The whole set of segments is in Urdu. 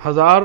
1000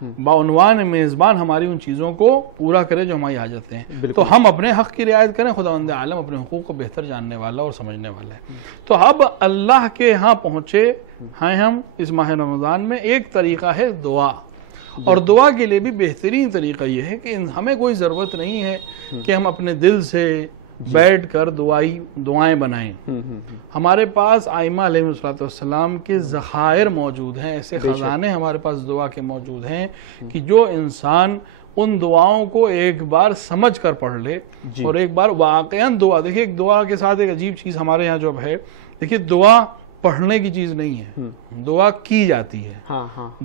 بعنوان میزبان ہماری ان چیزوں کو پورا کرے جو ہماری حاجتیں ہیں. تو ہم اپنے حق کی رعایت کریں. خداوند عالم اپنے حقوق کو بہتر جاننے والا اور سمجھنے والا ہے. تو اب اللہ کے ہاں پہنچے ہیں ہم اس ماہ رمضان میں. ایک طریقہ ہے دعا, اور دعا کے لیے بھی بہترین طریقہ یہ ہے کہ ہمیں کوئی ضرورت نہیں ہے کہ ہم اپنے دل سے بیٹھ کر دعائیں بنائیں. ہمارے پاس ائمہ علیہ السلام کے ذخائر موجود ہیں, ایسے خزانے ہمارے پاس دعا کے موجود ہیں کہ جو انسان ان دعاؤں کو ایک بار سمجھ کر پڑھ لے اور ایک بار واقعاً دعا. دیکھیں ایک دعا کے ساتھ ایک عجیب چیز ہمارے یہاں جو ہے, دیکھیں دعا پڑھنے کی چیز نہیں ہے, دعا کی جاتی ہے,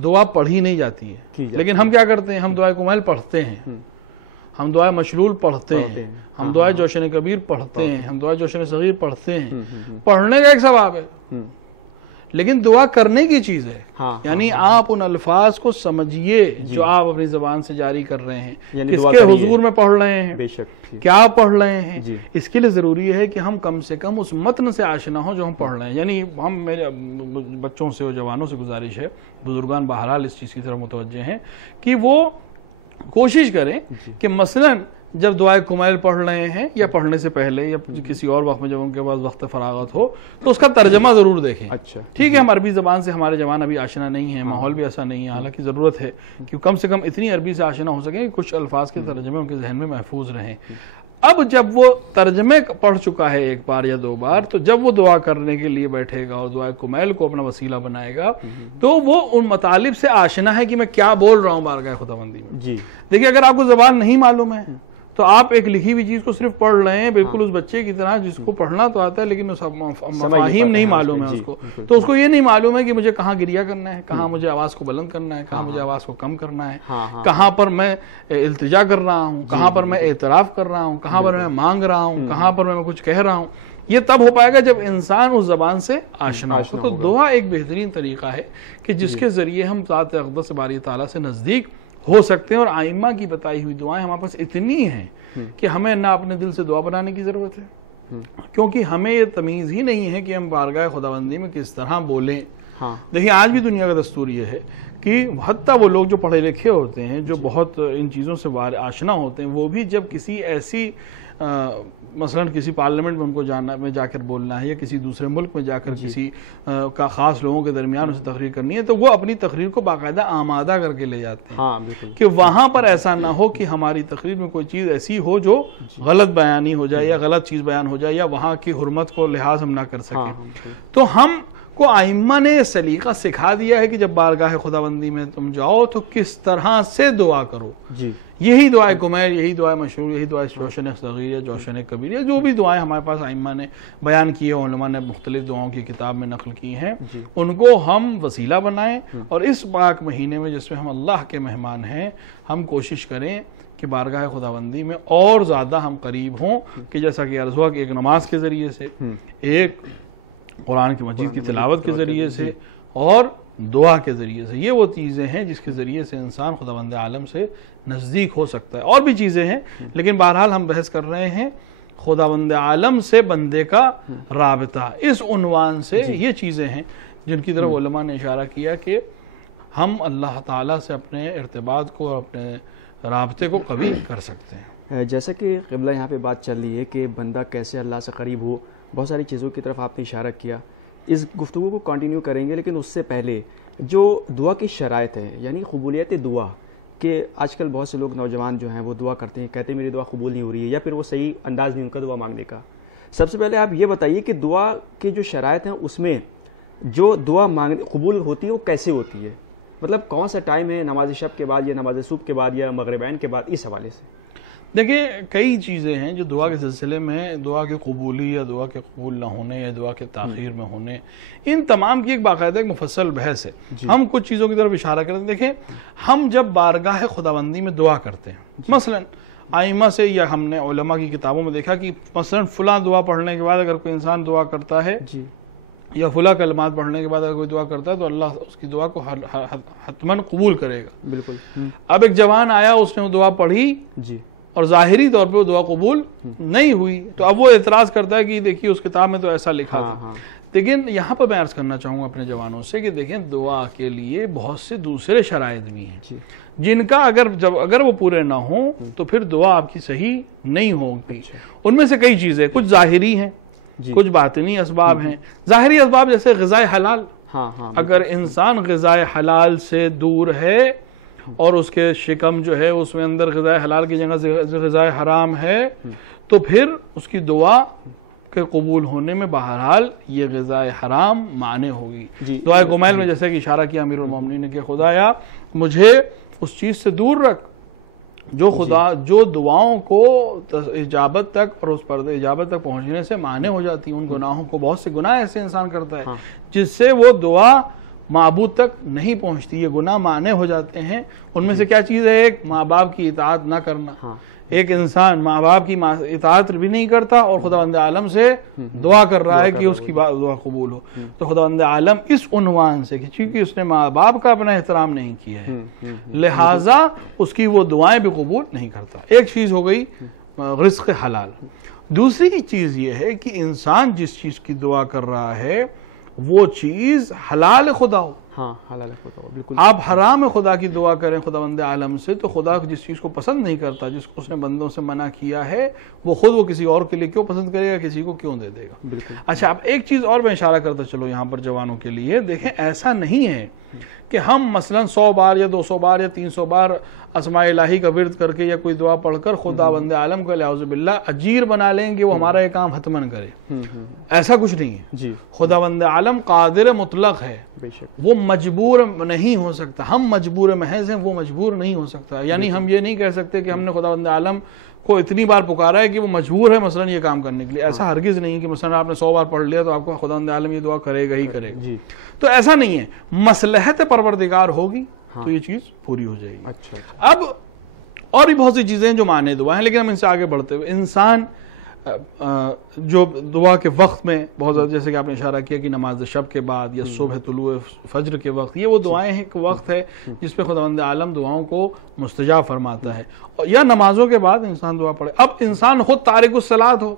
دعا پڑھی نہیں جاتی ہے. لیکن ہم کیا کرتے ہیں, ہم دعائے کمیل پڑھتے ہیں, ہم دعائے مشلول پڑھتے ہیں, ہم دعائے جوشن کبیر پڑھتے ہیں, ہم دعائے جوشن صغیر پڑھتے ہیں. پڑھنے کا ایک ثواب ہے لیکن دعا کرنے کی چیز ہے. یعنی آپ ان الفاظ کو سمجھیے جو آپ اپنی زبان سے جاری کر رہے ہیں, کس کے حضور میں پڑھ رہے ہیں, کیا پڑھ رہے ہیں. اس کے لیے ضروری ہے کہ ہم کم سے کم اس متن سے آشنا ہوں جو ہم پڑھ رہے ہیں. یعنی ہم میرے بچوں سے اور جوانوں سے گزارش ہے, بزرگان بہرحال اس چیز کی طرف متوجہ ہیں, کہ وہ کوشش کریں کہ مثلاً جب دعائے کمیل پڑھ رہے ہیں یا پڑھنے سے پہلے یا کسی اور وقت میں جب ان کے پاس وقت فراغت ہو تو اس کا ترجمہ ضرور دیکھیں. ٹھیک ہے, ہم عربی زبان سے ہمارے جوان ابھی آشنا نہیں ہیں, ماحول بھی ایسا نہیں ہے, حالانکہ ضرورت ہے کہ کم سے کم اتنی عربی سے آشنا ہو سکیں کہ کچھ الفاظ کے ترجمے ان کے ذہن میں محفوظ رہیں. اب جب وہ ترجمے پڑھ چکا ہے ایک بار یا دو بار, تو جب وہ دعا کرنے کے لیے بیٹھے گا اور دعائے کمیل کو اپنا وسیلہ بنائے گا تو وہ ان مطالب سے آشنا ہے کہ میں کیا بول رہا ہوں بارگاہ خداوندی میں. دیکھیں اگر آپ کو زبان نہیں معلوم ہے تو آپ ایک لکھی ہوئی چیز کو صرف پڑھ رہے ہیں, بالکل اس بچے کی طرح جس کو پڑھنا تو آتا ہے لیکن مفاہیم نہیں معلوم ہے اس کو. تو اس کو یہ نہیں معلوم ہے کہ مجھے کہاں گریہ کرنا ہے, کہاں مجھے آواز کو بلند کرنا ہے, کہاں مجھے آواز کو کم کرنا ہے, کہاں پر میں التجا کر رہا ہوں, کہاں پر میں اعتراف کر رہا ہوں, کہاں پر میں مانگ رہا ہوں, کہاں پر میں کچھ کہہ رہا ہوں. یہ تب ہو پائے گا جب انسان اس زبان سے آشنا ہو. تو دعا ایک بہترین طریقہ ہے کہ جس کے ذریعے ہم ذات اقدس باری تعالیٰ سے نزدیک ہو سکتے ہیں. اور ائمہ کی بتائی ہوئی دعائیں ہمارے پاس اتنی ہیں کہ ہمیں نہ اپنے دل سے دعا بنانے کی ضرورت ہے, کیونکہ ہمیں یہ تمیز ہی نہیں ہے کہ ہم بارگاہ خداوندی میں کس طرح بولیں. دیکھیں آج بھی دنیا کا دستور یہ ہے کہ حتیٰ وہ لوگ جو پڑھے لکھے ہوتے ہیں, جو بہت ان چیزوں سے آشنا ہوتے ہیں, وہ بھی جب کسی ایسی مثلا کسی پارلیمنٹ میں ان کو جا کر بولنا ہے یا کسی دوسرے ملک میں جا کر کسی کا خاص لوگوں کے درمیان اسے تقریر کرنی ہے, تو وہ اپنی تقریر کو باقاعدہ آمادہ کر کے لے جاتے ہیں کہ وہاں پر ایسا نہ ہو کہ ہماری تقریر میں کوئی چیز ایسی ہو جو غلط بیانی ہو جائے یا غلط چیز بیان ہو جائے یا وہاں کی حرمت کو لحاظ ہم نہ کر سکیں. تو ہم کو ائمہ نے یہ سلیقہ سکھا دیا ہے کہ جب بارگاہ خداوندی میں تم جاؤ تو کس طرح سے دعا کرو. یہی دعائے کمیل, یہی دعائے مشہور, یہی دعائے جوشن صغیر یا جوشن کبیر یا جو بھی دعائیں ہمارے پاس ائمہ نے بیان کی ہیں, علماء نے مختلف دعاؤں کی کتاب میں نقل کی ہیں, ان کو ہم وسیلہ بنائیں. اور اس پاک مہینے میں جس میں ہم اللہ کے مہمان ہیں, ہم کوشش کریں کہ بارگاہ خداوندی میں اور زیادہ ہم قریب ہوں, کہ جیسا کہ عرض ہوا کہ ایک نماز کے ذریعے سے, ایک قرآن کی مجید کی تلاوت کے ذریعے سے, اور دعا کے ذریعے سے. یہ وہ چیزیں ہیں جس کے ذریعے سے انسان خداوند عالم سے نزدیک ہو سکتا ہے. اور بھی چیزیں ہیں لیکن بہرحال ہم بحث کر رہے ہیں خداوند عالم سے بندے کا رابطہ. اس عنوان سے یہ چیزیں ہیں جن کی طرف علماء نے اشارہ کیا کہ ہم اللہ تعالیٰ سے اپنے ارتباط کو, اپنے رابطے کو قوی کر سکتے ہیں. جیسا کہ قبلہ یہاں پہ بات چل رہی ہے کہ بندہ کیسے اللہ سے قریب ہو, بہت ساری چیزوں کی طرف آپ نے اشارہ کیا. اس گفتگو کو کنٹینیو کریں گے, لیکن اس سے پہلے جو دعا کی شرائط ہے, یعنی قبولیت دعا, کہ آج کل بہت سے لوگ نوجوان جو ہیں وہ دعا کرتے ہیں, کہتے ہیں میری دعا قبول نہیں ہو رہی ہے, یا پھر وہ صحیح انداز نہیں ان کا دعا مانگنے کا. سب سے پہلے آپ یہ بتائیے کہ دعا کی جو شرائط ہیں اس میں جو دعا مانگنے قبول ہوتی ہے وہ کیسے ہوتی ہے, مطلب کون سا ٹائم ہے, نماز شب کے بعد یا نماز صبح کے بعد یا مغربین کے بعد, اس حوالے سے. دیکھیں کئی چیزیں ہیں جو دعا کے سلسلے میں, دعا کے قبولی یا دعا کے قبول نہ ہونے یا دعا کے تاخیر میں ہونے, ان تمام کی ایک باقاعدہ ایک مفصل بحث ہے. ہم کچھ چیزوں کی طرف اشارہ کرتے ہیں. دیکھیں ہم جب بارگاہ خداوندی میں دعا کرتے ہیں, مثلا ائمہ سے یا ہم نے علماء کی کتابوں میں دیکھا کہ مثلا فلاں دعا پڑھنے کے بعد اگر کوئی انسان دعا کرتا ہے یا فلاں کلمات پڑھنے کے بعد اگر کوئی دعا کرتا ہے تو اللہ اس کی دعا کو حتماً قبول کرے گا. بالکل. اب ایک جوان آیا, اس نے وہ دعا پڑھی اور ظاہری طور پہ وہ دعا قبول نہیں ہوئی, تو اب وہ اعتراض کرتا ہے کہ دیکھیے اس کتاب میں تو ایسا لکھا تھا. لیکن یہاں پر میں عرض کرنا چاہوں گا اپنے جوانوں سے کہ دیکھیں دعا کے لیے بہت سے دوسرے شرائط بھی ہیں جن کا اگر وہ پورے نہ ہوں تو پھر دعا آپ کی صحیح نہیں ہوگی. ان میں سے کئی چیزیں کچھ ظاہری ہیں کچھ باطنی اسباب ہیں. ظاہری اسباب جیسے غذائے حلال، اگر انسان غذائے حلال سے دور ہے اور اس کے شکم جو ہے اس میں اندر غذائے حلال کی جگہ غذائے حرام ہے تو پھر اس کی دعا کے قبول ہونے میں بہرحال یہ غذائے حرام معنی ہوگی. دعائے کمیل میں جیسے کہ اشارہ کیا امیر المومنین نے کہ خدایا مجھے اس چیز سے دور رکھ جو دعاؤں کو اجابت تک اور اس پردے اجابت تک پہنچنے سے مانع ہو جاتی ہیں. ان گناہوں کو، بہت سے گناہ ایسے انسان کرتا ہے جس سے وہ دعا معبود تک نہیں پہنچتی. یہ گناہ مانع ہو جاتے ہیں. ان میں سے کیا چیز ہے؟ ایک ماں باپ کی اطاعت نہ کرنا. ایک انسان ماں باپ کی اطاعت بھی نہیں کرتا اور خداوند عالم سے دعا کر رہا ہے کہ اس کی دعا قبول ہو. تو خداوند عالم اس عنوان سے کہ چونکہ اس نے ماں باپ کا اپنا احترام نہیں کیا ہے لہٰذا اس کی وہ دعائیں بھی قبول نہیں کرتا. ایک چیز ہو گئی رزق حلال. دوسری چیز یہ ہے کہ انسان جس چیز کی دعا کر رہا ہے وہ چیز حلال خدا ہو. حلال خدا ہو. بالکل. آپ حرام خدا کی دعا کریں خداوند عالم سے تو خدا جس چیز کو پسند نہیں کرتا، جس کو اس نے بندوں سے منع کیا ہے، وہ خود وہ کسی اور کے لیے کیوں پسند کرے گا، کسی کو کیوں دے دے گا. بالکل. اچھا اب ایک چیز اور میں اشارہ کرتا چلو یہاں پر جوانوں کے لیے. دیکھیں ایسا نہیں ہے کہ ہم مثلا 100 بار یا 200 بار یا 300 بار اسماء الہی کا ورد کر کے یا کوئی دعا پڑھ کر خداوند عالم کو اعوذ باللہ اجیر بنا لیں کہ وہ ہمارا یہ کام حتمن کرے. ایسا کچھ نہیں ہے. خداوند عالم قادر مطلق ہے، وہ مجبور نہیں ہو سکتا. ہم مجبور محض ہیں، وہ مجبور نہیں ہو سکتا. یعنی ہم یہ نہیں کہہ سکتے کہ ہم نے خداوند عالم کو اتنی بار پکارا ہے کہ وہ مجبور ہے مثلا یہ کام کرنے کے لیے. ایسا ہرگز نہیں کہ مثلا آپ نے 100 بار پڑھ لیا تو آپ کو خداوند عالم یہ دعا کرے گا ہی کرے گا. تو ایسا نہیں ہے. مصلحت پروردگار ہوگی تو یہ چیز پوری ہو جائے گی. اچھا اب اور بھی بہت سی چیزیں ہیں جو معنی دعا ہیں، لیکن ہم ان سے آگے بڑھتے ہوئے انسان جو دعا کے وقت میں بہت زیادہ جیسے کہ آپ نے اشارہ کیا کہ نماز شب کے بعد یا صبح طلوع فجر کے وقت، یہ وہ دعائیں ایک وقت ہے جس پہ خداوند عالم دعاؤں کو مستجاب فرماتا ہے. یا نمازوں کے بعد انسان دعا پڑھے. اب انسان خود تارک الصلاۃ ہو،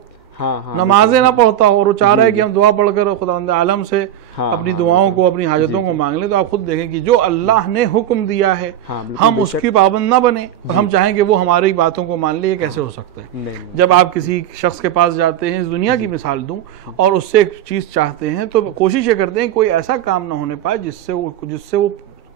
نمازیں نہ پڑھتا ہو اور وہ چاہ رہا ہے کہ ہم دعا پڑھ کر خداوند عالم سے اپنی دعاؤں کو اپنی حاجتوں کو مانگ لیں، تو آپ خود دیکھیں کہ جو اللہ نے حکم دیا ہے ہم اس کی پابند نہ بنیں اور ہم چاہیں کہ وہ ہماری باتوں کو مان لے. یہ کیسے ہو سکتا ہے؟ جب آپ کسی شخص کے پاس جاتے ہیں، اس دنیا کی مثال دوں، اور اس سے ایک چیز چاہتے ہیں تو کوشش یہ کرتے ہیں کوئی ایسا کام نہ ہونے پائے جس سے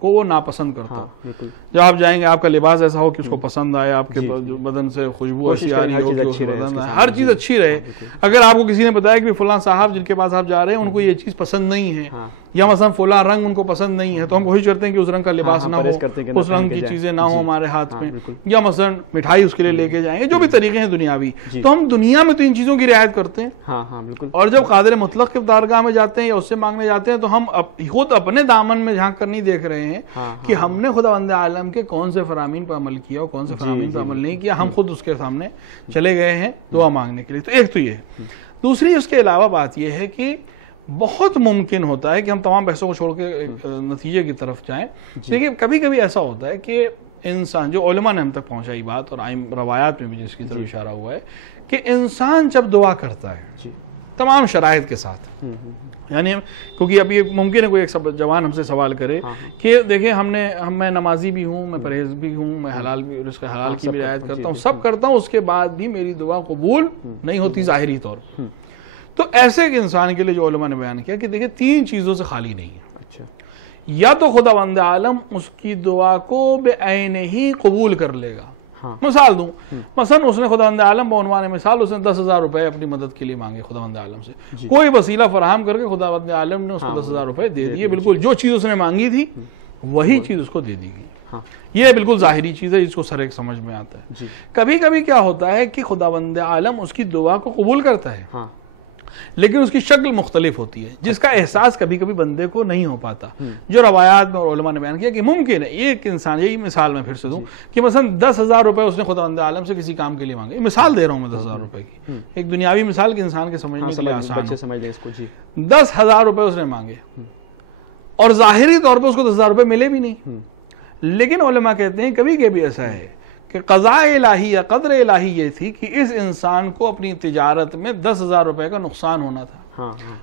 وہ ناپسند کرتا ہو. جب آپ جائیں گے آپ کا لباس ایسا ہو کہ اس کو پسند آئے، آپ کے بدن سے خوشبو ایسی آ رہی ہو کہ ہر چیز اچھی رہے. اگر آپ کو کسی نے بتایا کہ فلاں صاحب جن کے پاس آپ جا رہے ہیں ان کو یہ چیز پسند نہیں ہے یا مثلا فلاں رنگ ان کو پسند نہیں ہے تو ہم کوشش کرتے ہیں کہ اس رنگ کا لباس نہ ہو، اس رنگ کی چیزیں نہ ہوں ہمارے ہاتھ میں، یا مثلا مٹھائی اس کے لیے لے کے جائیں گے. جو بھی طریقے ہیں دنیاوی، تو ہم دنیا میں تو ان چیزوں کی رعایت کرتے ہیں. اور جب قادر مطلق کے درگاہ میں جاتے ہیں یا اس سے مانگنے جاتے ہیں تو ہم خود اپنے دامن میں جھانک کر نہیں دیکھ رہے ہیں کہ ہم نے خداوند عالم کے کون سے فرامین پر عمل کیا اور کون سے فرامین پر عمل نہیں کیا. ہم خود اس کے سامنے چلے گئے ہیں دعا مانگنے کے لیے. تو ایک تو یہ ہے. دوسری اس کے علاوہ بات یہ ہے کہ بہت ممکن ہوتا ہے کہ ہم تمام بحثوں کو چھوڑ کے نتیجے کی طرف جائیں. لیکن کبھی کبھی ایسا ہوتا ہے کہ انسان، جو علماء نے ہم تک پہنچائی بات اور روایات میں بھی جس کی طرف اشارہ ہوا ہے، کہ انسان جب دعا کرتا ہے تمام شرائط کے ساتھ، یعنی کیونکہ اب یہ ممکن ہے کوئی ایک جوان ہم سے سوال کرے کہ دیکھیں میں نمازی بھی ہوں، میں پرہیز بھی ہوں، میں حلال بھی، رزق حلال کی بھی رعایت کرتا ہوں، سب کرتا ہوں، اس کے بعد بھی میری دعا قبول نہیں ہوتی ظاہری طور پر. تو ایسے ایک انسان کے لیے جو علماء نے بیان کیا کہ دیکھیں 3 چیزوں سے خالی نہیں ہے. یا تو خداوند عالم اس کی دعا کو بے عین ہی قبول کر لے گا. مثال دوں، مثلا اس نے خداوند عالم بعنوان مثال اس نے 10,000 روپے اپنی مدد کے لیے مانگے خداوند عالم سے. کوئی وسیلہ فراہم کر کے خداوند عالم نے اس کو 10,000 روپے دے دیے. بالکل جو چیز اس نے مانگی تھی وہی چیز اس کو دے دی گئی. یہ بالکل ظاہری چیز ہے جس کو سر ایک سمجھ میں آتا ہے. کبھی کبھی کیا ہوتا ہے کہ خداوند عالم اس کی دعا کو قبول کرتا ہے لیکن اس کی شکل مختلف ہوتی ہے جس کا احساس کبھی کبھی بندے کو نہیں ہو پاتا. جو روایات میں اور علماء نے بیان کیا کہ ممکن ہے ایک انسان، یہی مثال میں پھر سے دوں کہ مثلا 10,000 روپے اس نے خداوند عالم سے کسی کام کے لیے مانگے. مثال دے رہا ہوں میں 10,000 روپے کی، ایک دنیاوی مثال کے انسان کے سمجھنے کے لیے آسان ہو. 10,000 روپے اس نے مانگے اور ظاہری طور پہ اس کو 10,000 روپے ملے بھی نہیں. لیکن علماء کہتے ہیں کبھی کبھی ایسا ہے کہ قضاء الہی یا قدر الہی یہ تھی کہ اس انسان کو اپنی تجارت میں 10,000 روپے کا نقصان ہونا تھا.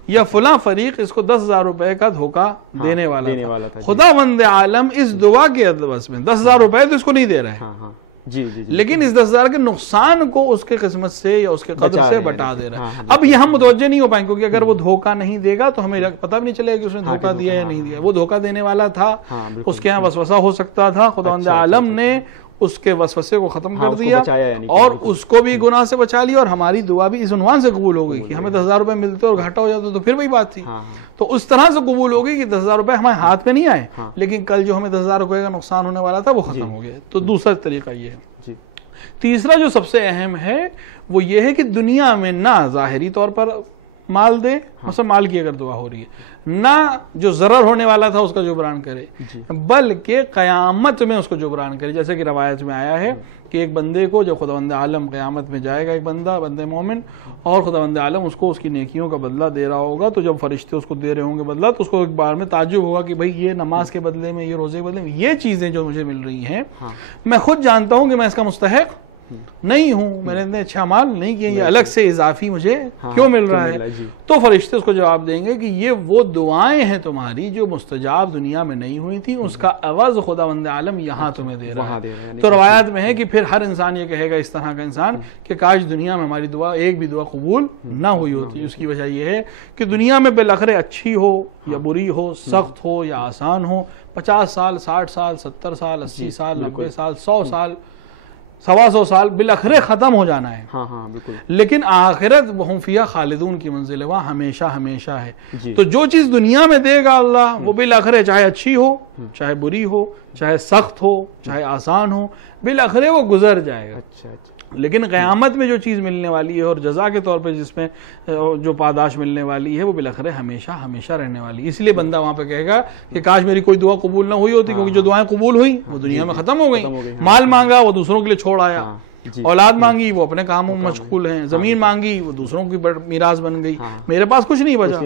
یا فلاں فریق اس کو 10,000 روپے کا دھوکہ دینے والا تھا. خداوند عالم اس دعا کے عوض میں 10,000 روپے تو اس کو نہیں دے رہے ہیں, لیکن اس 10,000 کے نقصان کو اس کے قسمت سے یا اس کے قدر سے بٹا دے رہا ہے. اب یہ ہم متوجہ نہیں ہو پائیں کیونکہ اگر وہ دھوکہ نہیں دے گا تو ہمیں پتہ بھی نہیں چلے گا کہ اس نے دھوکہ دیا یا نہیں دیا. وہ دھوکہ دینے والا تھا, اس کے ہاں وسوسہ ہو سکتا تھا, خداوند عالم نے اس کے وسوسے کو ختم کر دیا اور اس کو بھی گناہ سے بچا لیا, اور ہماری دعا بھی اس عنوان سے قبول ہو گئی کہ ہمیں 10,000 روپے ملتے اور گھاٹا ہو جاتا تو پھر وہی بات تھی. تو اس طرح سے قبول ہو گئی کہ 10,000 روپے ہمارے ہاتھ میں نہیں آئے, لیکن کل جو ہمیں 10,000 روپے کا نقصان ہونے والا تھا وہ ختم ہو گیا. تو دوسرا طریقہ یہ ہے. تیسرا جو سب سے اہم ہے وہ یہ ہے کہ دنیا میں نہ ظاہری طور پر مال دے, مثلا مال کی اگر دعا ہو رہی ہے, نہ جو ضرر ہونے والا تھا اس کا جبران کرے, بلکہ قیامت میں اس کو جبران کرے. جیسے کہ روایت میں آیا ہے کہ ایک بندے کو جب خداوند عالم قیامت میں جائے گا, ایک بندہ مومن, اور خداوند عالم اس کو اس کی نیکیوں کا بدلہ دے رہا ہوگا, تو جب فرشتے اس کو دے رہے ہوں گے بدلہ تو اس کو ایک بار میں تعجب ہوگا کہ بھئی یہ نماز کے بدلے میں, یہ روزے کے بدلے میں, یہ چیزیں جو مجھے مل رہی ہیں میں خود جانتا ہوں کہ میں اس کا مستحق نہیں ہوں, میں نے اتنے اچھا عمل نہیں کیا, یہ الگ سے اضافی مجھے کیوں مل رہا ہے. تو فرشتے اس کو جواب دیں گے کہ یہ وہ دعائیں ہیں تمہاری جو مستجاب دنیا میں نہیں ہوئی تھی, اس کا عوض خداوند عالم یہاں تمہیں دے رہا ہے. تو روایات میں ہے کہ پھر ہر انسان یہ کہے گا, اس طرح کا انسان, کہ کاش دنیا میں ہماری دعا ایک بھی دعا قبول نہ ہوئی ہوتی. اس کی وجہ یہ ہے کہ دنیا میں بالآخر اچھی ہو یا بری ہو, سخت ہو یا آسان ہو, 50 سال 60 سال 70 سال 80 سال 90 سال 100 سال 125 سال بالآخر ختم ہو جانا ہے. لیکن آخرت وہم فیہا خالدون کی منزل ہے, وہاں ہمیشہ ہمیشہ ہے. تو جو چیز دنیا میں دے گا اللہ وہ بالآخر چاہے اچھی ہو چاہے بری ہو, چاہے سخت ہو چاہے آسان ہو, بالآخر وہ گزر جائے گا. لیکن قیامت میں جو چیز ملنے والی ہے اور جزا کے طور پہ جس میں جو پاداش ملنے والی ہے وہ بالآخر ہمیشہ ہمیشہ رہنے والی. اس لیے بندہ وہاں پہ کہے گا کہ کاش میری کوئی دعا قبول نہ ہوئی ہوتی, کیونکہ جو دعائیں قبول ہوئی وہ دنیا میں ختم ہو گئی. مال مانگا وہ دوسروں کے لیے چھوڑ آیا, اولاد مانگی وہ اپنے کاموں میں مشغول ہیں, زمین مانگی وہ دوسروں کی میراث بن گئی, میرے پاس کچھ نہیں بچا.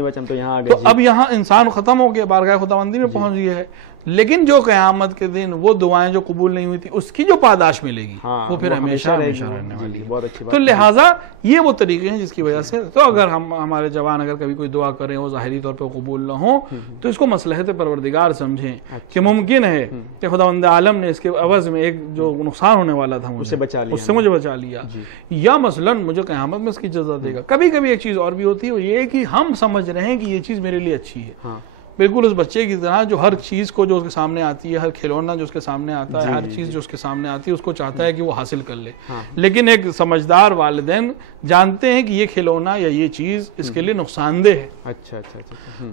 تو اب یہاں انسان ختم ہو گیا, بارگاہ خداوندی میں پہنچ گیا ہے. لیکن جو قیامت کے دن وہ دعائیں جو قبول نہیں ہوئی تھی اس کی جو پاداش ملے گی وہ پھر ہمیشہ ہمیشہ رہنے والی ہے. تو لہٰذا یہ وہ طریقے ہیں جس کی وجہ سے, تو اگر ہمارے جوان اگر کبھی کوئی دعا کریں وہ ظاہری طور پہ قبول نہ ہو تو اس کو مصلحت پروردگار سمجھیں کہ ممکن ہے کہ خداوند عالم نے اس کے عوض میں ایک جو نقصان ہونے والا تھا اس سے مجھے بچا لیا, یا مثلا مجھے قیامت میں اس کی جزا دے گا. کبھی کبھی ایک چیز اور بھی ہوتی ہے, وہ یہ کہ ہم سمجھ رہے ہیں کہ یہ چیز میرے لیے اچھی ہے, بالکل اس بچے کی طرح جو ہر چیز کو جو اس کے سامنے آتی ہے, ہر کھلونا جو اس کے سامنے آتا ہے, ہر چیز جو اس کے سامنے آتی ہے اس کو چاہتا ہے کہ وہ حاصل کر لے. لیکن ایک سمجھدار والدین جانتے ہیں کہ یہ کھلونا یا یہ چیز اس کے لیے نقصان دہ ہے,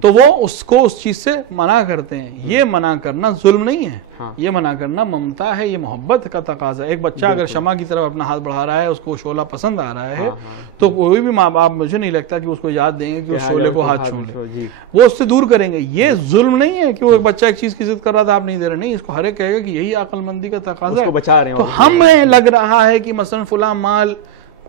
تو وہ اس کو اس چیز سے منع کرتے ہیں. یہ منع کرنا ظلم نہیں ہے, یہ منع کرنا ممتا ہے, یہ محبت کا تقاضا ہے. ایک بچہ اگر شمع کی طرف اپنا ہاتھ بڑھا رہا ہے, اس کو شعلہ پسند آ رہا ہے, تو کوئی بھی ماں باپ مجھے نہیں لگتا کہ اس کو یاد دیں گے کہ اس شعلے کو ہاتھ چھو لے, وہ اس سے دور کریں گے. یہ ظلم نہیں ہے کہ وہ ایک بچہ ایک چیز کی ضد کر رہا تھا آپ نہیں دے رہے, نہیں, اس کو ہر ایک کہے گا کہ یہی عقل مندی کا تقاضا ہے. تو ہمیں لگ رہا ہے کہ مثلا فلاں مال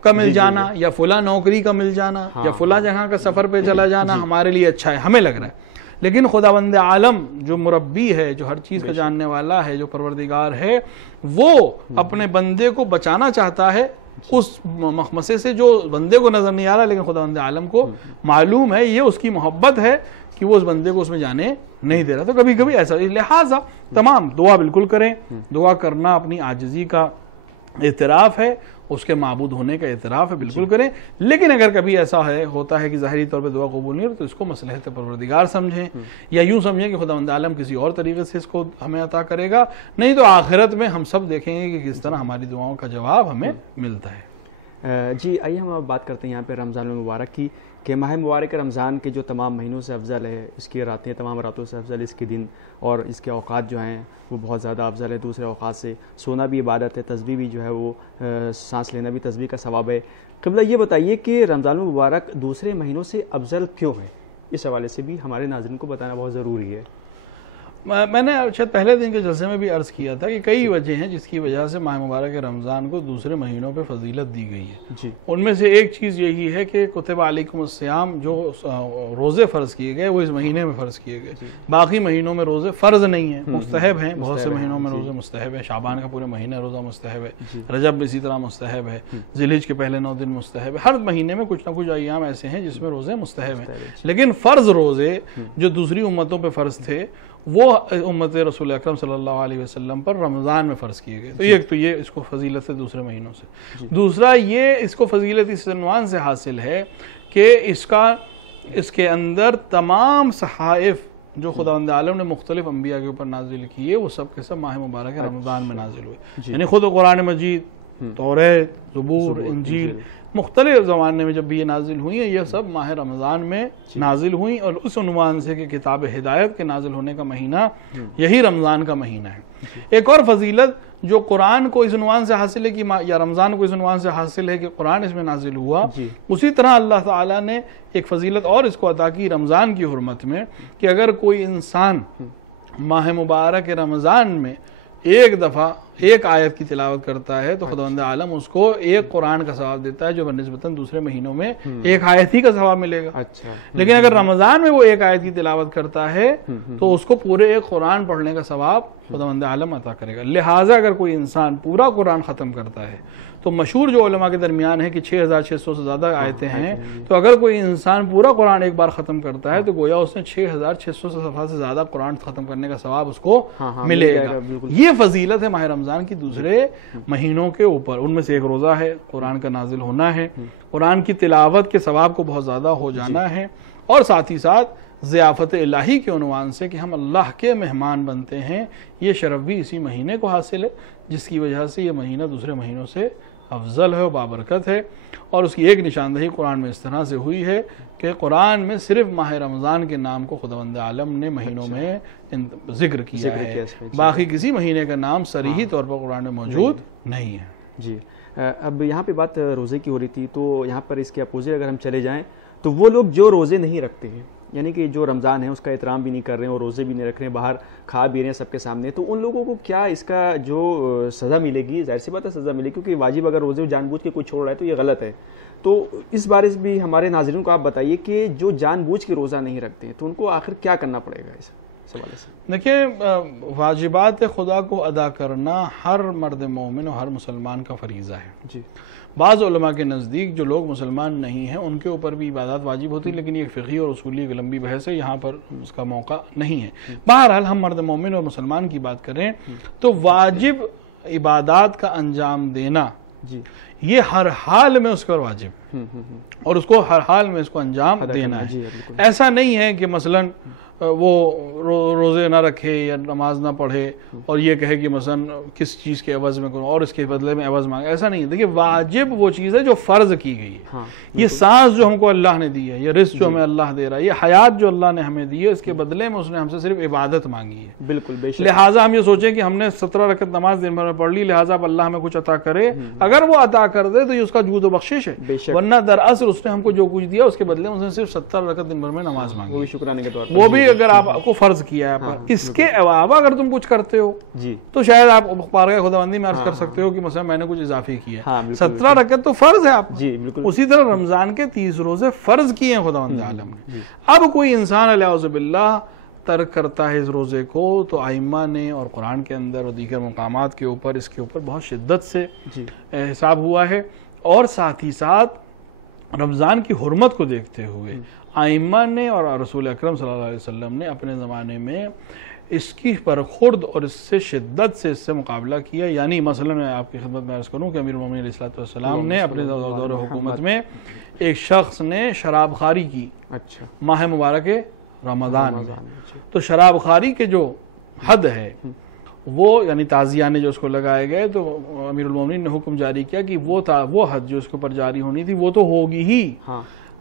کا مل جانا یا فلاں نوکری کا مل جانا یا فلاں جگہ کا سفر پہ چلا جانا ہمارے لیے اچھا ہے, ہمیں لگ رہا ہے. لیکن خداوند عالم جو مربی ہے, جو ہر چیز کا جاننے والا ہے, جو پروردگار ہے, وہ اپنے بندے کو بچانا چاہتا ہے اس مخمصے سے جو بندے کو نظر نہیں آ رہا, لیکن خداوند عالم کو معلوم ہے, یہ اس کی محبت ہے کہ وہ اس بندے کو اس میں جانے نہیں دے رہا. تو کبھی کبھی ایسا, لہٰذا تمام دعا بالکل کریں. دعا کرنا اپنی عاجزی کا اعتراف ہے, اس کے معبود ہونے کا اعتراف ہے, بالکل کریں. لیکن اگر کبھی ایسا ہوتا ہے کہ ظاہری طور پہ دعا قبول نہیں ہو تو اس کو مصلحت پروردگار سمجھیں, یا یوں سمجھیں کہ خداوند عالم کسی اور طریقے سے اس کو ہمیں عطا کرے گا. نہیں تو آخرت میں ہم سب دیکھیں گے کہ کس طرح ہماری دعاؤں کا جواب ہمیں ملتا ہے. جی آئیے ہم اب بات کرتے ہیں یہاں پہ رمضان المبارک کی, کہ ماہ مبارک رمضان کے جو تمام مہینوں سے افضل ہے, اس کی راتیں تمام راتوں سے افضل, اس کے دن اور اس کے اوقات جو ہیں وہ بہت زیادہ افضل ہے دوسرے اوقات سے. سونا بھی عبادت ہے, تسبیح بھی جو ہے وہ سانس لینا بھی تسبیح کا ثواب ہے. قبلہ یہ بتائیے کہ رمضان المبارک دوسرے مہینوں سے افضل کیوں ہے؟ اس حوالے سے بھی ہمارے ناظرین کو بتانا بہت ضروری ہے. میں نے شاید پہلے دن کے جلسے میں بھی عرض کیا تھا کہ کئی وجہ ہیں جس کی وجہ سے ماہ مبارک رمضان کو دوسرے مہینوں پہ فضیلت دی گئی ہے. جی. ان میں سے ایک چیز یہی ہے کہ کتب علیکم الصیام جو روزے فرض کیے گئے وہ اس مہینے میں فرض کیے گئے. باقی مہینوں میں روزے فرض نہیں ہیں, مستحب ہیں. بہت سے مہینوں میں روزے مستحب ہیں. شعبان کا پورے مہینہ روزہ مستحب ہے, رجب اسی طرح مستحب ہے, ذی الحجہ کے پہلے 9 دن مستحب ہے. ہر مہینے میں کچھ نہ کچھ ایام ایسے ہیں جس میں روزے مستحب ہیں. لیکن فرض روزے جو دوسری امتوں پہ فرض تھے وہ امت رسول اکرم صلی اللہ علیہ وسلم پر رمضان میں فرض کیے گئے. تو ایک تو یہ اس کو فضیلت ہے دوسرے مہینوں سے. دوسرا یہ اس کو فضیلت اس عنوان سے حاصل ہے کہ اس کے اندر تمام صحائف جو خداوند عالم نے مختلف انبیاء کے اوپر نازل کیے وہ سب کے سب ماہ مبارک رمضان میں نازل ہوئے. یعنی خود قرآن مجید, توریت, زبور, انجیل مختلف زمانے میں جب بھی یہ نازل ہوئی ہیں یہ سب ماہ رمضان میں نازل ہوئیں, اور اس عنوان سے کہ کتاب ہدایت کے نازل ہونے کا مہینہ یہی رمضان کا مہینہ ہے. ایک اور فضیلت جو قرآن کو اس عنوان سے حاصل ہے کہ یا رمضان کو اس عنوان سے حاصل ہے کہ قرآن اس میں نازل ہوا, اسی طرح اللہ تعالیٰ نے ایک فضیلت اور اس کو عطا کی رمضان کی حرمت میں کہ اگر کوئی انسان ماہ مبارک رمضان میں ایک دفعہ ایک آیت کی تلاوت کرتا ہے تو خداوند عالم اس کو ایک قرآن کا ثواب دیتا ہے جو بنسبتاً دوسرے مہینوں میں ایک آیت ہی کا ثواب ملے گا. لیکن اگر رمضان میں وہ ایک آیت کی تلاوت کرتا ہے تو اس کو پورے ایک قرآن پڑھنے کا ثواب خداوند عالم عطا کرے گا. لہٰذا اگر کوئی انسان پورا قرآن ختم کرتا ہے تو مشہور جو علماء کے درمیان ہے کہ 6600 سے زیادہ آیتیں ہیں, تو اگر کوئی انسان پورا قرآن ایک بار ختم کرتا ہے تو گویا اس نے 6600 صفحہ سے زیادہ قرآن ختم کرنے کا ثواب اس کو ملے گا. یہ فضیلت ہے ماہ رمضان کی دوسرے مہینوں کے اوپر. ان میں سے ایک روزہ ہے, قرآن کا نازل ہونا ہے, قرآن کی تلاوت کے ثواب کو بہت زیادہ ہو جانا ہے, اور ساتھ ہی ساتھ ضیافت الہی کے عنوان سے کہ ہم اللہ کے مہمان بنتے ہیں. یہ شرف بھی اسی مہینے کو حاصل ہے جس کی وجہ سے یہ مہینہ دوسرے مہینوں سے افضل ہے و بابرکت ہے. اور اس کی ایک نشاندہی قرآن میں اس طرح سے ہوئی ہے کہ قرآن میں صرف ماہ رمضان کے نام کو خداوند عالم نے مہینوں میں ذکر کیا ہے, باقی کسی مہینے کا نام صریحی طور پر قرآن میں موجود نہیں ہے. جی. اب یہاں پہ بات روزے کی ہو رہی تھی, تو یہاں پر اس کے اپوزٹ اگر ہم چلے جائیں تو وہ لوگ جو روزے نہیں رکھتے ہیں, یعنی کہ جو رمضان ہے اس کا احترام بھی نہیں کر رہے ہیں اور روزے بھی نہیں رکھ رہے ہیں, باہر کھا بھی رہے ہیں سب کے سامنے, تو ان لوگوں کو کیا اس کا جو سزا ملے گی؟ ظاہر سی بات ہے سزا ملے گی, کیونکہ واجب اگر روزے جان بوجھ کے کوئی چھوڑ رہا ہے تو یہ غلط ہے. تو اس بارے سے بھی ہمارے ناظرین کو آپ بتائیے کہ جو جان بوجھ کے روزہ نہیں رکھتے ہیں تو ان کو آخر کیا کرنا پڑے گا اس حوالے سے؟ دیکھیں, واجبات خدا کو ادا کرنا ہر مرد مومن اور ہر مسلمان کا فریضہ ہے. جی. بعض علماء کے نزدیک جو لوگ مسلمان نہیں ہیں ان کے اوپر بھی عبادات واجب ہوتی, لیکن یہ فقہی اور اصولی ایک لمبی بحث ہے, یہاں پر اس کا موقع نہیں ہے. بہرحال ہم مرد مومن اور مسلمان کی بات کریں تو واجب عبادات کا انجام دینا یہ ہر حال میں اس پر واجب, اور اس کو ہر حال میں اس کو انجام دینا ہے. ایسا نہیں ہے کہ مثلاً وہ روزے نہ رکھے یا نماز نہ پڑھے اور یہ کہے کہ مثلا کس چیز کے عوض میں کروں اور اس کے بدلے میں عوض مانگے. ایسا نہیں ہے. دیکھیے, واجب وہ چیز ہے جو فرض کی گئی ہے. یہ سانس جو ہم کو اللہ نے دی ہے, یہ رزق جو ہمیں اللہ دے رہا ہے, یہ حیات جو اللہ نے ہمیں دی ہے, اس کے بدلے میں اس نے ہم سے صرف عبادت مانگی ہے. بالکل. لہٰذا ہم یہ سوچیں کہ ہم نے 17 رکعت نماز دن بھر میں پڑھ لی, لہٰذا اب اللہ ہمیں کچھ عطا کرے. اگر وہ عطا کر دے تو یہ اس کا جود و بخشش ہے, ورنہ دراصل اس نے ہم کو جو کچھ دیا اس کے بدلے میں اس نے صرف 17 رکعت دن بھر میں نماز مانگی, وہ بھی شکرانے کے طور پر, وہ بھی اگر آپ کو فرض کیا ہے. اس کے علاوہ اگر تم کچھ کرتے ہو تو شاید آپ بارگاہ خداوندی میں عرض کر سکتے ہو کہ مثلا میں نے کچھ اضافی کیا. 17 رکعت تو فرض ہے آپ. اسی طرح رمضان کے 30 روزے فرض کیے ہیں خداوند عالم نے. اب کوئی انسان علیہ باللہ ترک کرتا ہے اس روزے کو تو ائمہ نے اور قرآن کے اندر اور دیگر مقامات کے اوپر اس کے اوپر بہت شدت سے حساب ہوا ہے. اور ساتھ ہی ساتھ رمضان کی حرمت کو دیکھتے ہوئے ائمہ نے اور رسول اکرم صلی اللہ علیہ وسلم نے اپنے زمانے میں اس کی برخورد اور اس سے شدت سے اس سے مقابلہ کیا. یعنی مثلا میں آپ کی خدمت میں عرض کروں کہ امیر المومنین علیہ السلام نے اپنے دور حکومت میں ایک شخص نے شراب خواری کی ماہ مبارک رمضان میں. تو شراب خواری کے جو حد ہے وہ یعنی تعزیانے جو اس کو لگائے گئے, تو امیر المومنین نے حکم جاری کیا کہ وہ حد جو اس کے اوپر جاری ہونی تھی وہ تو ہوگی ہی,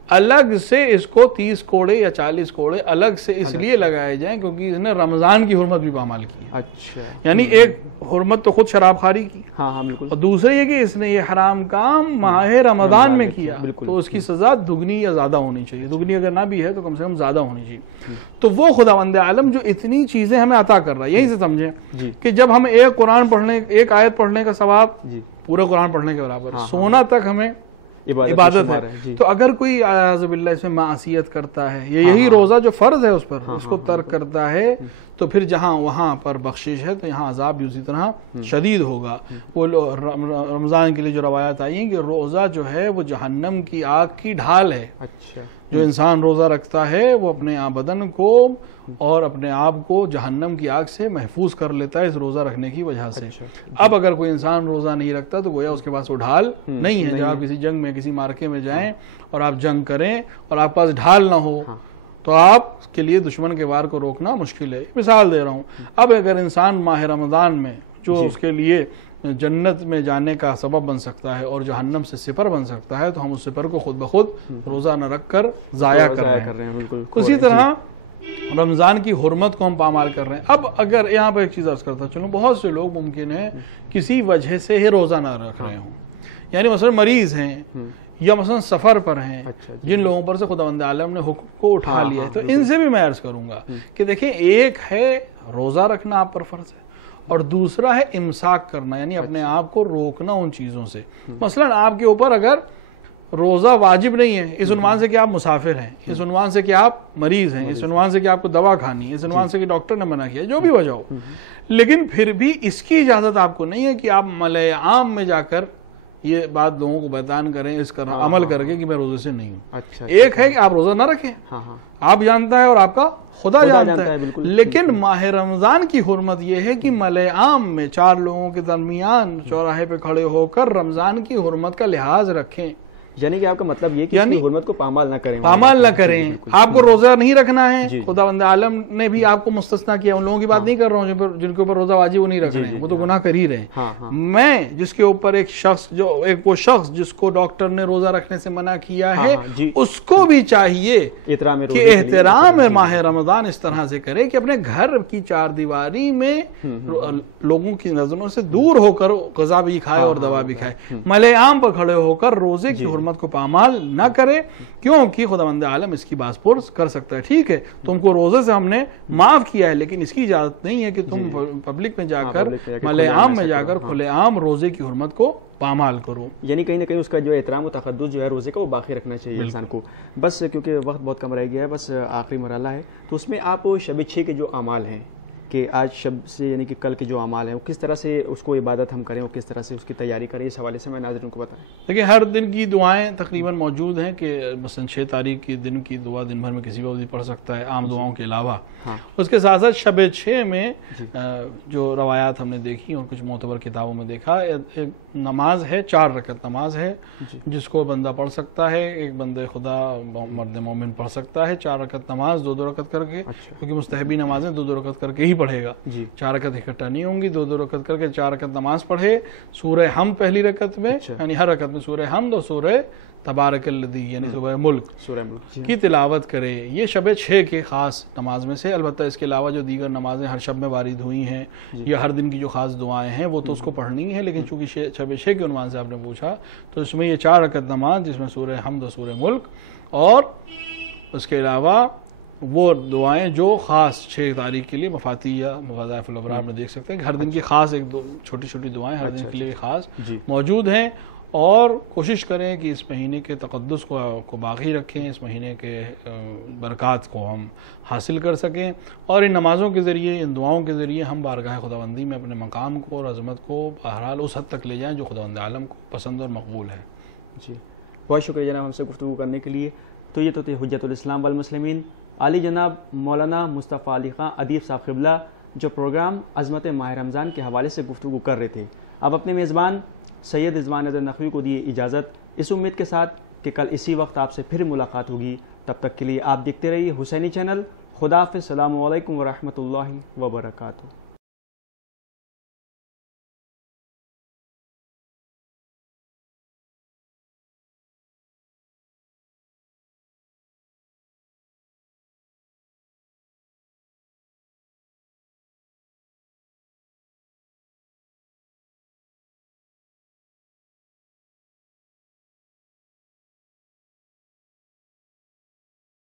الگ سے اس کو 30 کوڑے یا 40 کوڑے الگ سے اس لیے لگائے جائیں کیونکہ اس نے رمضان کی حرمت بھی پامال کی. اچھا. یعنی ایک حرمت تو خود شراب خواری کی, ہاں بالکل, اور دوسری یہ کہ اس نے یہ حرام کام ماہ رمضان میں کیا, تو اس کی سزا دگنی یا زیادہ ہونی چاہیے. دگنی اگر نہ بھی ہے تو کم سے کم زیادہ ہونی چاہیے. تو وہ خداوند عالم جو اتنی چیزیں ہمیں عطا کر رہا ہے, یہیں سے سمجھیں کہ جب ہم ایک قرآن پڑھنے, ایک آیت پڑھنے کا ثواب پورے قرآن پڑھنے کے برابر, سونا تک ہمیں عبادت ہے. تو اگر کوئی اعوذ باللہ اس میں معصیت کرتا ہے, یہی روزہ جو فرض ہے اس پر, اس کو ترک کرتا ہے, تو پھر جہاں وہاں پر بخشش ہے تو یہاں عذاب بھی اسی طرح شدید ہوگا. وہ رمضان کے لیے جو روایات آئی ہیں کہ روزہ جو ہے وہ جہنم کی آگ کی ڈھال ہے. اچھا. جو انسان روزہ رکھتا ہے وہ اپنے بدن کو اور اپنے آپ کو جہنم کی آگ سے محفوظ کر لیتا ہے اس روزہ رکھنے کی وجہ سے. اب اگر کوئی انسان روزہ نہیں رکھتا تو گویا اس کے پاس وہ ڈھال نہیں ہے. جب آپ کسی جنگ میں, کسی مارکے میں جائیں اور آپ جنگ کریں اور آپ پاس ڈھال نہ ہو تو آپ کے لیے دشمن کے وار کو روکنا مشکل ہے. مثال دے رہا ہوں. اب اگر انسان ماہ رمضان میں جو اس کے لیے جنت میں جانے کا سبب بن سکتا ہے اور جہنم سے سپر بن سکتا ہے, تو ہم اس سپر کو خود بخود روزہ نہ رکھ کر ضائع کر رہے ہیں. اسی طرح رمضان کی حرمت کو ہم پامال کر رہے ہیں. اب اگر یہاں پر ایک چیز عرض کرتا چلوں, بہت سے لوگ ممکن ہے کسی وجہ سے ہی روزہ نہ رکھ رہے ہوں, یعنی مثلا مریض ہیں یا مثلا سفر پر ہیں, جن لوگوں پر سے خداوند عالم نے حکم کو اٹھا لیا ہے. تو ان سے بھی میں عرض کروں گا کہ دیکھیں, ایک ہے روزہ رکھنا آپ پر فرض ہے, اور دوسرا ہے امساک کرنا, یعنی اپنے آپ کو روکنا ان چیزوں سے. مثلا آپ کے اوپر اگر روزہ واجب نہیں ہے اس عنوان سے کہ آپ مسافر ہیں, اس عنوان سے کہ آپ مریض ہیں, اس عنوان سے کہ آپ کو دوا کھانی ہے, اس عنوان سے کہ ڈاکٹر نے منع کیا, جو بھی وجہ ہو, لیکن پھر بھی اس کی اجازت آپ کو نہیں ہے کہ آپ ملأ عام میں جا کر یہ بات لوگوں کو بیان کریں, اس کا عمل کر کے کہ میں روزے سے نہیں ہوں. ایک ہے کہ آپ روزہ نہ رکھیں, آپ جانتا ہے اور آپ کا خدا جانتا ہے, لیکن ماہ رمضان کی حرمت یہ ہے کہ ملأ عام میں 4 لوگوں کے درمیان چوراہے پہ کھڑے ہو کر رمضان کی حرمت کا لحاظ رکھیں. یعنی کہ آپ کا مطلب یہ کہ حرمت کو پامال نہ کریں, پامال نہ کریں. آپ کو روزہ نہیں رکھنا ہے, خداوند عالم نے بھی آپ کو مستثنا کیا. ان لوگوں کی بات نہیں کر رہا ہوں جن کے اوپر روزہ واجب وہ نہیں رکھ رہے ہیں, وہ تو گناہ کر ہی رہے ہیں. میں جس کے اوپر ایک شخص جس کو ڈاکٹر نے روزہ رکھنے سے منع کیا ہے, اس کو بھی چاہیے کہ احترام ماہ رمضان اس طرح سے کرے کہ اپنے گھر کی 4 دیواری میں لوگوں کی نظروں سے دور ہو کر غذا بھی کھائے اور دوا بھی کھائے. ملأ عام پر کھڑے ہو کر روزے کی حرمت کو پامال نہ کرے, کیونکہ خداوند عالم اس کی باز پرس کر سکتا ہے. ٹھیک ہے, تم کو روزے سے ہم نے معاف کیا ہے, لیکن اس کی اجازت نہیں ہے کہ تم پبلک میں جا کر, ملأ عام میں جا کر کھلے عام روزے کی حرمت کو پامال کرو. یعنی کہیں نہ کہیں اس کا جو احترام و تقدس جو ہے روزے کا وہ باقی رکھنا چاہیے انسان کو. بس کیونکہ وقت بہت کم رہ گیا ہے, بس آخری مرحلہ ہے, تو اس میں آپ شب 6 کے جو اعمال ہیں کہ آج شب سے یعنی کہ کل کے جو اعمال ہیں وہ کس طرح سے اس کو عبادت ہم کریں اور کس طرح سے اس کی تیاری کریں, اس حوالے سے میں ناظرین کو بتائیں. دیکھیں, ہر دن کی دعائیں تقریباً موجود ہیں کہ مثلا 6 تاریخ کی دن کی دعا دن بھر میں کسی بھی پڑھ سکتا ہے عام دعاؤں کے علاوہ. اس کے ساتھ ساتھ شب 6 میں جو روایات ہم نے دیکھی اور کچھ معتبر کتابوں میں دیکھا, ایک نماز ہے, 4 رکعت نماز ہے جس کو بندہ پڑھ سکتا ہے, ایک بندے خدا مرد مومن پڑھ سکتا ہے. 4 رکعت نماز 2 رکعت کر کے, کیونکہ مستحبی نمازیں 2 رکعت کر کے ہی پڑھے گا, 4 رکعت اکٹھا نہیں ہوں گی. 2 رکعت کر کے 4 رکعت نماز پڑھے, سورہ حمد پہلی رکعت میں, یعنی ہر رکعت میں سورہ حمد اور سورہ تبارک الذی یعنی سورہ ملک کی تلاوت کرے. یہ شب 6 کے خاص نماز میں سے. البتہ اس کے علاوہ جو دیگر نمازیں ہر شب میں وارد ہوئی ہیں یا ہر دن کی جو خاص دعائیں ہیں وہ تو اس کو پڑھنی ہے, لیکن چونکہ شب 6 کے عنوان سے آپ نے پوچھا تو اس میں یہ 4 رکعت نماز جس میں سورہ حمد اور سورہ ملک, اور اس کے علاوہ وہ دعائیں جو خاص 6 تاریخ کے لیے مفاتیح یا وظائف الابرار میں دیکھ سکتے ہیں کہ ہر دن کی خاص ایک چھوٹی چھوٹی دعائیں ہر دن کے لیے خاص موجود ہیں. اور کوشش کریں کہ اس مہینے کے تقدس کو باقی رکھیں, اس مہینے کے برکات کو ہم حاصل کر سکیں, اور ان نمازوں کے ذریعے, ان دعاؤں کے ذریعے ہم بارگاہ خداوندی میں اپنے مقام کو اور عظمت کو بہرحال اس حد تک لے جائیں جو خداوند عالم کو پسند اور مقبول ہے. جی, بہت شکریہ جناب ہم سے گفتگو کرنے کے لیے. تو یہ تو تھے حجت الاسلام والمسلمین عالی جناب مولانا مصطفیٰ علی خان ادیب صاحب قبلہ, جو پروگرام عظمت ماہ رمضان کے حوالے سے گفتگو کر رہے تھے. اب اپنے میزبان سید رضوان الدین نقوی کو دیے اجازت, اس امید کے ساتھ کہ کل اسی وقت آپ سے پھر ملاقات ہوگی. تب تک کے لیے آپ دیکھتے رہیے حسینی چینل. خدا حافظ. السلام علیکم ورحمۃ اللہ وبرکاتہ.